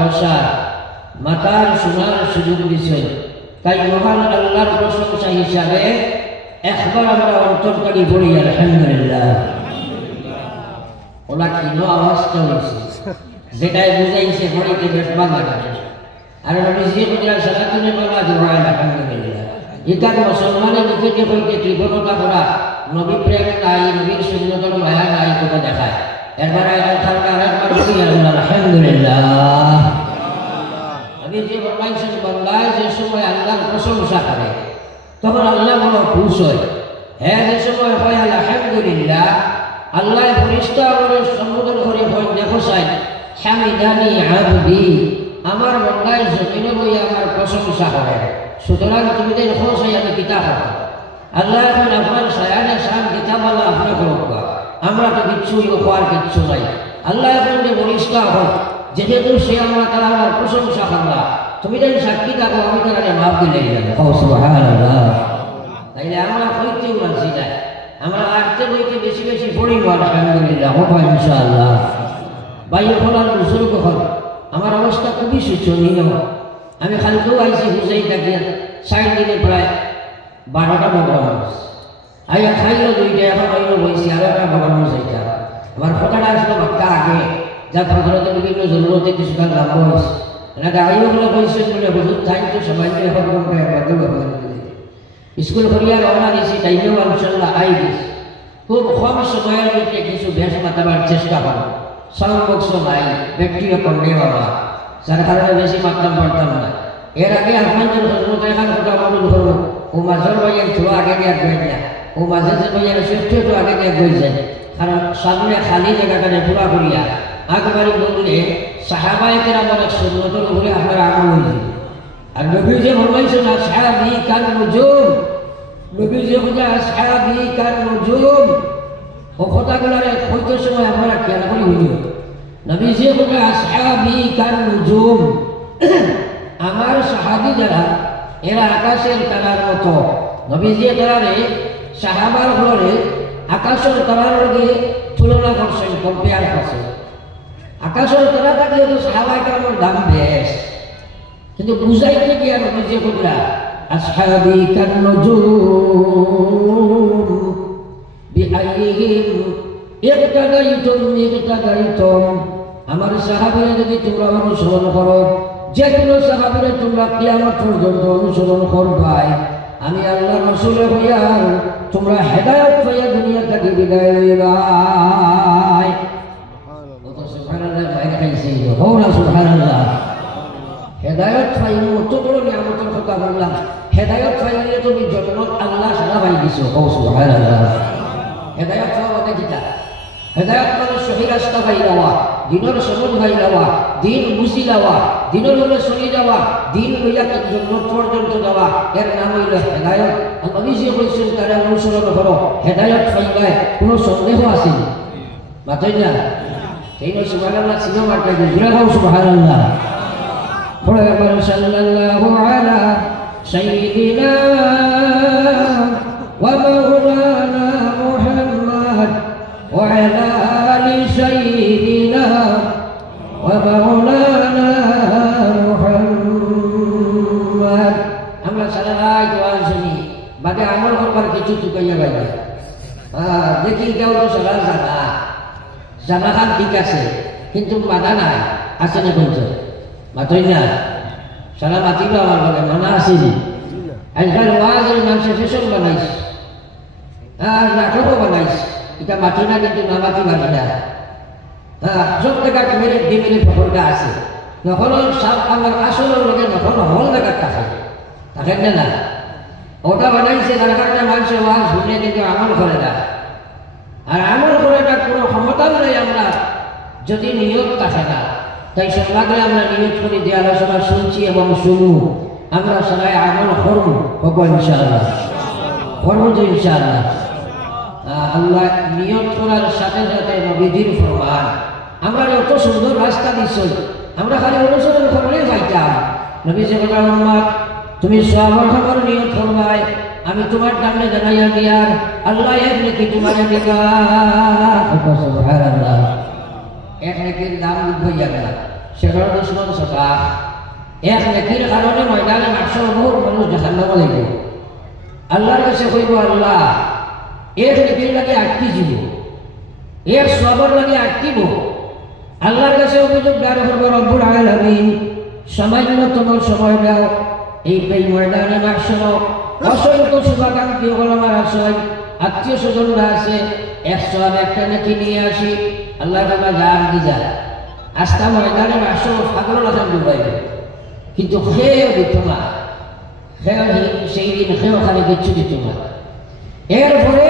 বসার মাতার শোনার সুযোগ দিচ্ছেন তাই মহান আল্লাহর প্রশংসা হিসাবে একবার আমরা অন্তর্কারী পড়ি, আলহামদুলিল্লাহ। ওলা কিন আওয়াজটা হয়েছে যেটাই বুঝাইছে হরিকে বেশ বাংলা কাটে আর আমি যে বুঝলাম সারা তুমি বাংলা দিব আলহামদুলিল্লাহ। ইতার মুসলমানের নিজেকে হইতে কৃপণতা করা নবী প্রেম নাই, নবীর শূন্যতর মায়া নাই কথা দেখায়। এরপর আলহামদুলিল্লাহ। আমি যে ফরমাইছেন বাংলায় যে সময় আল্লাহর প্রশংসা করে, তখন আল্লাহ বড় খুশ হয়। হ্যাঁ যে সময় হয়, আলহামদুলিল্লাহ। আল্লাহ ফরিস্তা করে সম্বোধন করে হয়, দেখো সাই হামিদানি আবদি, আমার বাংলায় জমিনে বই আমার প্রশংসা করে। সুতরাং তুমি দেখো সাই আমি কিতাব আল্লাহ এখন আপনার সায়ানে সান কিতাব আল্লাহ আপনার করুক আমরা তো কিচ্ছু হওয়ার কিচ্ছু নাই। আল্লাহ এখন যে বরিষ্ঠ হোক যেহেতু সে আমরা তারা আমার প্রশংসা করলা তুমি যদি সাক্ষী থাকো আমি তারা মাফ দিলে তাইলে আমরা হইতেও পারছি না। আমরা আটতে বইতে বেশি বেশি পড়িব আলহামদুলিল্লাহ। হোক ইনশাআল্লাহ। বাইরে খোলার বুজুর্গ হল আমার অবস্থা খুবই শোচনীয়। আমি খালকেও আইসি হুসাই থাকিয়া সাইড দিনে প্রায় বারোটা প্রোগ্রাম আইয়া খাইলো দুইটা এখন আইলো বইছি, আরও একটা প্রোগ্রাম চাইটা আমার কথাটা আসলে বাক্কা আগে যা প্রধানত বিভিন্ন জরুরতে কিছুটা লাভ হয়েছে। এনাকে আইও বলে কইছেন বলে, হুজুর থ্যাংক ইউ সবাইকে এখন স্কুল করিয়া রওনা দিয়েছি তাইলেও ইনশাল্লাহ আই দিয়েছি খুব কম সময়ের মধ্যে কিছু বেশ মাতাবার চেষ্টা করো সাউন্ড বক্স নাই ব্যক্তিও করলে বাবা। যার কারণে বেশি মাত্রাম পারতাম না। এর আগে আপনাদের হজরত এখান কথা করব ও মাঝের ভাইয়ের ধোয়া আগে দিয়ে না। ও মাঝে যে ভাইয়ের শ্রেষ্ঠ তো আগে গই যায়। কারণ সামনে খালি জায়গাখানে পুরা করিয়া? আগবাড়ি বললে সাহাবাই কেরাম অনেক সুন্নতর উপরে আপনারা আমল হয়েছে আর নবী যে ফরমাইছেন আসহাবি কান নুজুম। নবী যে বুঝা আসহাবি কান নুজুম। ও কথাগুলারে কইতে সময় আমরা খেয়াল করি হইল নবী যে বুঝা আসহাবি কান নুজুম। আমার সাহাবি যারা, এরা আকাশের তারার মতো। নবী যে তারারে সাহাবার ঘরে আকাশের তারার লগে তুলনা করছেন কম্পেয়ার করছেন। আকাশের তারা থাকলে তো সাহাবাই কারণের দাম বেশ। কিন্তু বুঝাইতে গিয়ে আর বুঝে বললা আসহাবি কান্নজুম বিআইহিম ইকতাদাইতুম ইকতাদাইতুম আমার সাহাবীরা যদি তোমরা অনুসরণ করো, যে কোনো সাহাবীরা তোমরা কিয়ামত পর্যন্ত অনুসরণ করবাই। আমি আল্লাহ রসুলের হইয়ার তোমরা হেদায়ত হইয়া দুনিয়া থেকে বিদায় লইবাই কত সুবহানাল্লাহ বাইরে খাইছে হোনা সুবহানাল্লাহ। হেদায়ত পাইলে অত বড় নিয়ামতের কথা বললাম হেদায়ত পাইলে তুমি জন্ম আল্লাহ সারা পাই দিছো। ও সুবহানাল্লাহ। হেদায়ত পাওয়া মানে কিতা হেদায়ত মানে সহি রাস্তা পাই যাওয়া দিনের সবুজ পাই যাওয়া দিন মুছি যাওয়া দিনের হলে চলি যাওয়া, দিন লইয়া মত পর্যন্ত যাওয়া এর নাম হইল হেদায়ত। আমি যে কৈছিল তারা অনুসরণ করো হেদায়ত সংজ্ঞায় কোনো সন্দেহ আছে মাতই না সেই সুবাহ সিনেমা জুড়ে হোক সুবাহ পড়ে সাল্লাহ দেখি কেউ তো সারা জানা। জানা ঠিক আছে, কিন্তু মানা নাই। আছে না বলছে মাতই না সারা মাতিবা আমার বলে মানা আসেনি আজকাল ওয়াজের মানুষের ফেশন বানাইছে। আর নাটকও বানাইছে। এটা মাতি না কিন্তু না মাতি পারি না সব জায়গা মেরে ডিমেরে ফকরটা আছে নখন সাপ আমার আসলের লোকে নখন হল জায়গার থাকে থাকেন না ওটা বানাইছে তার কারণে মানুষের ওয়াজ শুনে কিন্তু আমল করে না আর আমল করে না কোনো ক্ষমতাও নেই আমরা। যদি নিয়োগ থাকে না, তাই সবাইকে আমরা নিয়োগ করি যে আলোচনা শুনছি এবং শুনু আমরা সবাই আমল করব হব ইনশাআল্লাহ। করব তো ইনশাআল্লাহ। আল্লাহ নিয়োগ করার সাথে সাথে নবীজির ফরমান। আমরা যত সুন্দর রাস্তা দিচ্ছ, আমরা খালি অনুসরণ করলেই পাইতাম নবী যে মোহাম্মদ তুমি সবার নিয়োগ করবাই। আমি তোমার দামে জানাইয়া দিয়ার আল্লাহ এক নাকি তোমার দিবা এক নাকির দাম হইয়া গেল। শেখর দুশ্মন সকা এক নেকির কারণে ময়দানে মাসর বহুত মানুষ জাহান্নাম লাগবে আল্লাহর কাছে কইব আল্লাহ এক নেকির লাগে আটকি যাব এক সবর লাগে আটকিব আল্লাহর কাছে অভিযোগ দাঁড় করব রব্বুল আলামিন সামান্যতম সময় দাও এই এই ময়দানে মাসর অসংখ্য শুভাকাঙ্ক্ষী আমার আশয় আত্মীয় স্বজনরা আছে একশো আর একটা নাকি নিয়ে আসি। আল্লাহ তালা গান দি যায়। আস্থা ময়দানে মাসো পাগল লাগান ডুবাইবে কিন্তু সেও দিত না সেই দিন সেও খালি কিচ্ছু দিত না। এরপরে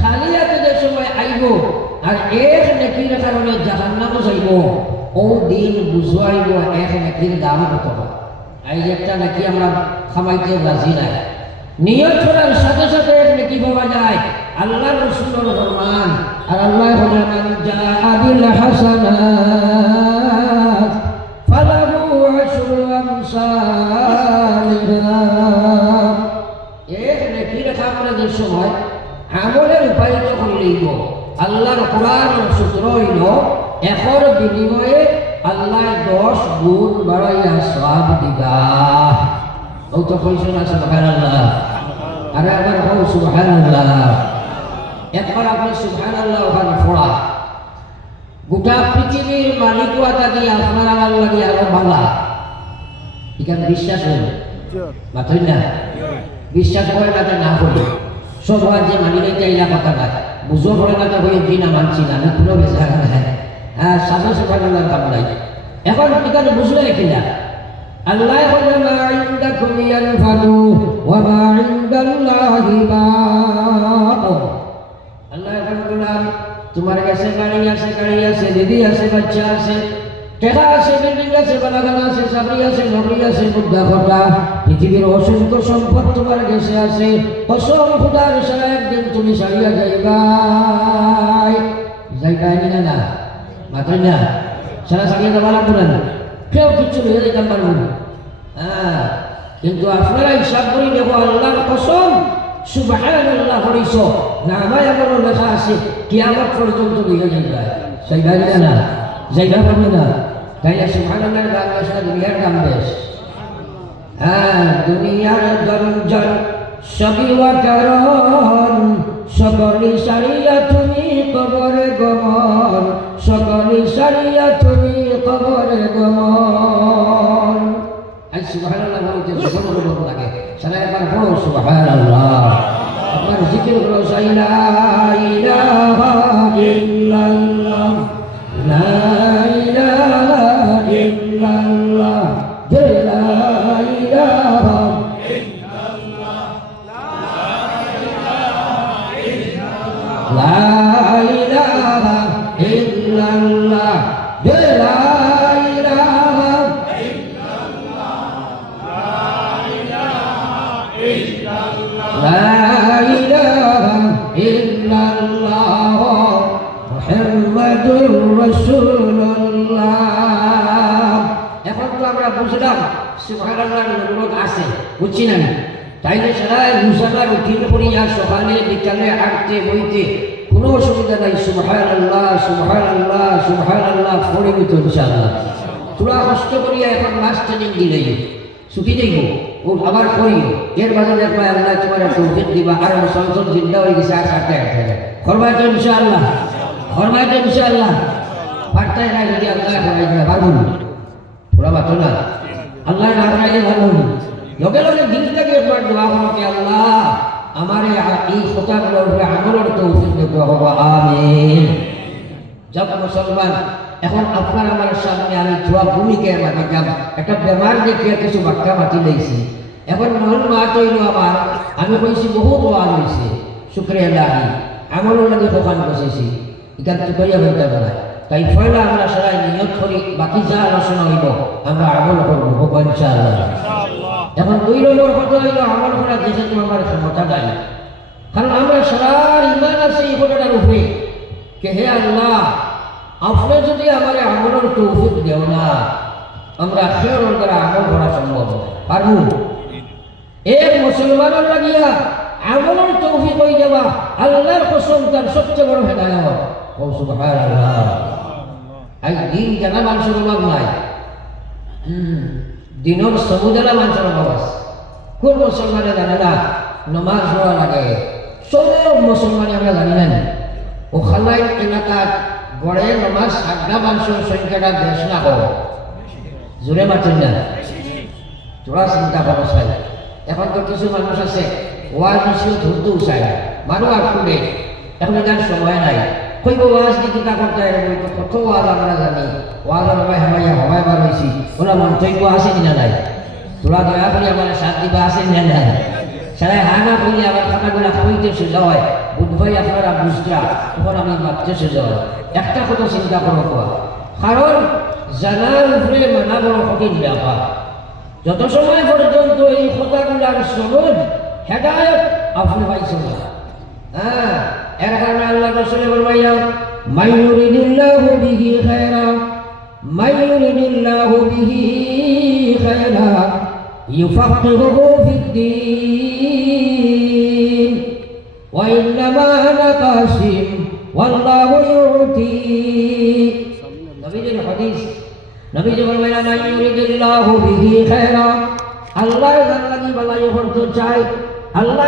খালি যে সময় আইব, আর এক নেকির কারণে জাহান্নামও যাইব। ও দিন বুঝাইব এক নেকির দাম কত হয় যে একটা নাকি আমরা খামাইতে রাজি নাই। নিয়ত করার সাথে সাথে নেকি পাওয়া যায়? আল্লাহ রসুলের ফরমান। আর আল্লাহ বলেন মান জাআ বিল হাসানাত। ফালাহু আশরু আমসালিহা এক নেকির কামড়ে সময়? আমলের উপায় যখন লইব আল্লাহর কোরআন সূত্র হইল, এখর বিনিময়ে আল্লাহ দশ গুণ বাড়াইয়া সব দিবা। ও তো কইছো না সুবহান আল্লাহ আর একবার হও সুবহান আল্লাহ একবার আপনি সুবহান আল্লাহ ওখানে ফোড়া। গোটা পৃথিবীর মালিক আতা দিয়ে আপনার আমার লাগে আরও বাংলা। এখানে বিশ্বাস হইল? মাথই না? বিশ্বাস করে না না করি সব যে মানি চাইলা কথা না বুঝো করে না তো হয়ে দিন মানছি না আমি কোনো বেচা নাই। হ্যাঁ সাজা সুখানের কাম নাই এখন এখানে বুঝলে কিনা? আল্লাহ বলে মা ইনদাকুম ইয়ানফাদু ওয়া মা ইনদাল্লাহি বাক আল্লাহ বললাম তোমার কাছে গাড়ি আছে গাড়ি আছে, দিদি আছে, বাচ্চা আছে টেকা আছে, বিল্ডিং আছে, বালাগান আছে, চাকরি আছে, নকরি আছে, মুদ্রা ঘটা পৃথিবীর অসংখ্য সম্পদ তোমার কাছে আছে। অসম খুদার সারা তুমি সারিয়া যাইবাই। যাইবাই না না। না। সারা সারিয়া যাবা লাগবো না কেউ কিচ্ছু লইয়া যেতে পারব না। হ্যাঁ কিন্তু আপনারা হিসাব করে, দেখো আল্লাহর কসম, সুবহানাল্লাহ করিস নামায় এমন লেখা আছে, কিয়ামত পর্যন্ত লইয়া যাইবা যাইবা না যাইবা পারবে না। তাইলে সুবহানাল্লাহর না দুনিয়ার গান বেশ। হ্যাঁ দুনিয়ার গঞ্জন, সবই কারণ সকলি সারিয়া তুমি কবরে গমন। সকলি সারিয়া তুমি কবরে গমন। আজ সুবহানাল্লাহ বলতে যখন অনুভব লাগে। সারা একবার পড়ো সুবহানাল্লাহ। একবার জিকির করো সাইলা ইলাহা ইল্লাল্লাহ। লা ইলাহা ইল্লাল্লাহ। লা ইলাহা لا illallah la ilaha illallah la ilaha illallah la ilaha illallah muhammadur rasulullah এখন তো আমরা বুঝলাম সুবহানাল্লাহ অনুরোধ আছে বুঝছি না তাইলে সারা মুসালার উঠিয়ে পড়িয়া সকালে বিকালে আটতে বইতে কোনো অসুবিধা নাই সুবহান আল্লাহ সুবহান আল্লাহ সুবহান আল্লাহ পড়ে দিত ইনশাআল্লাহ। তোরা কষ্ট করিয়া এখন মাস ট্রেনিং দিলেই, ছুটি দেব ও আবার করিও এর বাজার একবার আল্লাহ তোমার তৌফিক দিবা, আর মুসলমান জিন্দা হয়ে গেছে, আর কাটতে কাটতে খরমায় তো ইনশাআল্লাহ খরমায় তো ইনশাআল্লাহ। পারতায় না যদি আল্লাহ করাই দেয় পারব ওরা বাতো না, আল্লাহ না করাইলে ভালো হলো। লগে লগে দিল থেকে একবার দোয়া করো আল্লাহ। আমার এই কথাগুলোর উপরে আমলের তৌফিক হবে, আমিন। যাব মুসলমান, এখন আপনার আমার সামনে আমি দোয়া ভূমিকায় মাতিলাম একটা বেমার দেখিয়া কিছু বাক্যা মাতি লইছি এখন মহল মাত হইল আমার, আমি কইছি বহুত ওয়াজ হয়েছে শুক্রিয়া দাহি আমলের লাগে দোকান বসেছি। এখান থেকে করিয়া হইতে না। তাই পয়লা আমরা সবাই নিয়ত করি, বাকি যা আলোচনা হইব আমরা আমল করব ইনশাআল্লাহ। এখন দুই নম্বর কথা হইল আমল করা যেহেতু আমার ক্ষমতা নাই। কারণ আমরা সারার ইমান আছে এই কথাটার উপরে। কে হে আল্লাহ আপনি যদি আমার আমলের তৌফিক দেও না আমরা কেউ দ্বারা আমল করা সম্ভব পারব? এক মুসলমানের লাগিয়া আমলের তৌফিক হয়ে যাওয়া আল্লাহর কসম তার সবচেয়ে বড় হেদায়ত। আজ দিন জানা মানুষের অভাব নাই। দিনের সমুদ্রা মানুষের আছে কোন মুসলমানে জানে না, নমাজ পড়া লাগে। সব মুসলমানে আমরা জানি না। ও খালাই এলাকার গড়ে নমাজ সাতটা মানুষের সংখ্যাটা বেশ না হোক জোরে মাতুন না। তোরা চিন্তা করো চাই। এখন তো কিছু মানুষ আছে ওয়াজ নিশ্চয় ধরতেও চায় মানুষ আর করে এখন এটার সময় নাই। কইব ওয়াজ কি কিতা করতে বলতো কত ওয়াজ আমরা জানি ওয়াজ হবাই হবাই হবাই বার হয়েছি ওরা মন্তব্য আছে কিনা নাই তোরা দয়া করে আমার সাত দিবা আছে না নাই সারাই হানা করি আমার খানাগুলা খাইতে সোজা হয় বুধবাই আপনারা বুঝটা তখন আমি ভাবতে সোজা হয় একটা কথা চিন্তা করো কোয়া কারণ জানার উপরে মানা বড় কঠিন ব্যাপার যত সময় পর্যন্ত এই কথাগুলার সনদ হেদায়ত আপনি পাইছেন না হ্যাঁ এর কারণে আল্লাহ রসুল ফরমাইয়া মাইয়ুরিদিল্লাহু বিহি খায়রা মাইয়ুরিদিল্লাহু বিহি খায়রা, ইউফাক্কিহুহু ফিদ্দীন ওয়া ইন্নামা আনা কাসিম ওয়াল্লাহু ইউতি। নবীজির হাদিস, নবীজি বলবেন মাইয়ুরিদিল্লাহু বিহি খায়রা, আল্লাহ বান্দাকে ভালো করতে চায় আল্লাহ